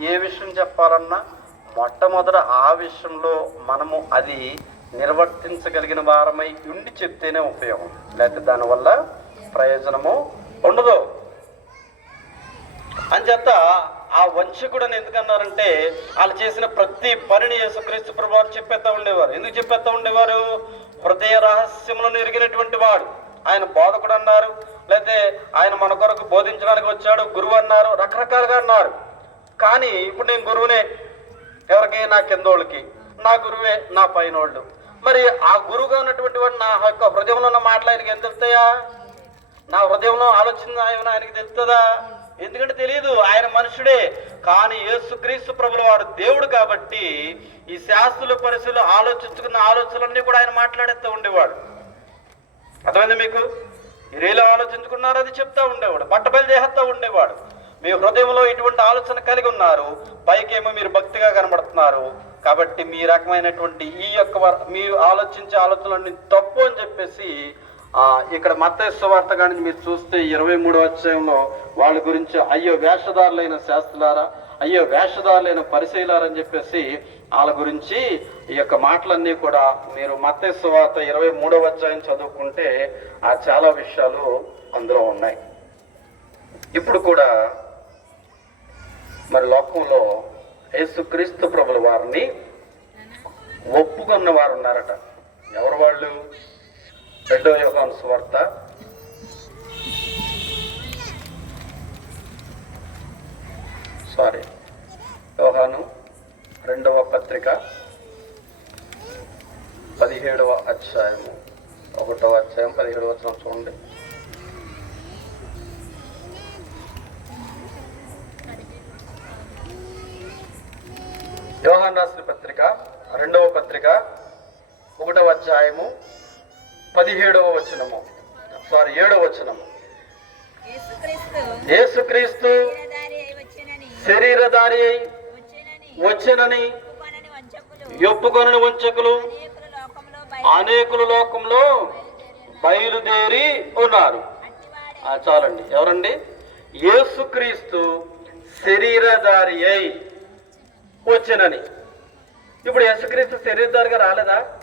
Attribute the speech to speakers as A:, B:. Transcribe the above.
A: ఏ విషయం చెప్పాలన్నా మొట్టమొదట ఆ విషయంలో మనము అది నిర్వర్తించగలిగిన వారమై ఉండి చెప్తేనే ఉపయోగం. లేకపోతే దానివల్ల ప్రయోజనము ఉండదు. అంచేత ఆ వంచకుడని ఎందుకన్నారంటే వాళ్ళు చేసిన ప్రతి పనిని యేసుక్రీస్తు ప్రభువారు చెప్పేస్తా ఉండేవారు. ఎందుకు చెప్పేస్తా ఉండేవారు? హృదయ రహస్యములను ఎరిగినటువంటి వాడు. ఆయన బోధకుడు అన్నారు. లేకపోతే ఆయన మన కొరకు బోధించడానికి వచ్చాడు. గురువు అన్నారు. రకరకాలుగా అన్నారు. కానీ ఇప్పుడు నేను గురువునే. ఎవరికి? నా కిందోళ్ళకి. నా గురువే నా పైన వాళ్ళు మరి ఆ గురువుగా ఉన్నటువంటి వాడు నా యొక్క హృదయంలో ఉన్న మాటలు ఆయనకి ఎంత తెలుస్తాయా? నా హృదయంలో ఆలోచన ఆయన ఆయనకి తెలుస్తుందా? ఎందుకంటే తెలియదు ఆయన మనుషుడే. కానీ యేసుక్రీస్తు ప్రభుల వాడు దేవుడు కాబట్టి ఈ శాస్త్రుల పరిశీలు ఆలోచించుకున్న ఆలోచనలన్నీ కూడా ఆయన మాట్లాడేస్తూ ఉండేవాడు. అర్థమైంది మీకు? ఏలా ఆలోచించుకున్నారో అది చెప్తా ఉండేవాడు. పట్టబయలు చేస్తూ ఉండేవాడు. మీ హృదయంలో ఇటువంటి ఆలోచన కలిగి ఉన్నారు. పైకేమో మీరు భక్తిగా కనబడుతున్నారు. కాబట్టి మీ రకమైనటువంటి ఈ యొక్క మీరు ఆలోచించే ఆలోచనలన్నీ తప్పు అని చెప్పేసి ఇక్కడ మత్తయ్య వార్త కానీ మీరు చూస్తే ఇరవై మూడో అధ్యాయంలో వాళ్ళ గురించి అయ్యో వేషధారులైన శాస్త్రులారా అయ్యో వేషధారులైన పరిశీలారని చెప్పేసి వాళ్ళ గురించి ఈ యొక్క మాటలన్నీ కూడా మీరు మత్తయ్య వార్త ఇరవై మూడవ అధ్యాయం చదువుకుంటే ఆ చాలా విషయాలు అందులో ఉన్నాయి. ఇప్పుడు కూడా మరి లోకంలో యేసుక్రీస్తు ప్రభుల వారిని ఒప్పుకున్న వారు ఉన్నారట. ఎవరు వాళ్ళు? రెండో యోగాను సువార్త. సారీ యోహాను రెండవ పత్రిక పదిహేడవ అధ్యాయము ఒకటవ అధ్యాయం పదిహేడవ వచనం చూడండి. యోహాన్ రాసిన పత్రిక రెండవ పత్రిక ఒకటవ అధ్యాయము పదిహేడవ వచనము. సారీ ఏడవ వచనము.
B: యేసుక్రీస్తు శరీరధారి అయి వచ్చెనని ఒప్పుకొనని వంచకులు అనేకుల లోకంలో
A: బయలుదేరి ఉన్నారు. చాలండి. ఎవరండి? యేసుక్రీస్తు శరీరధారి అయి వచ్చానని. ఇప్పుడు యేసుక్రీస్తు శరీరధారిగా రాలేదా?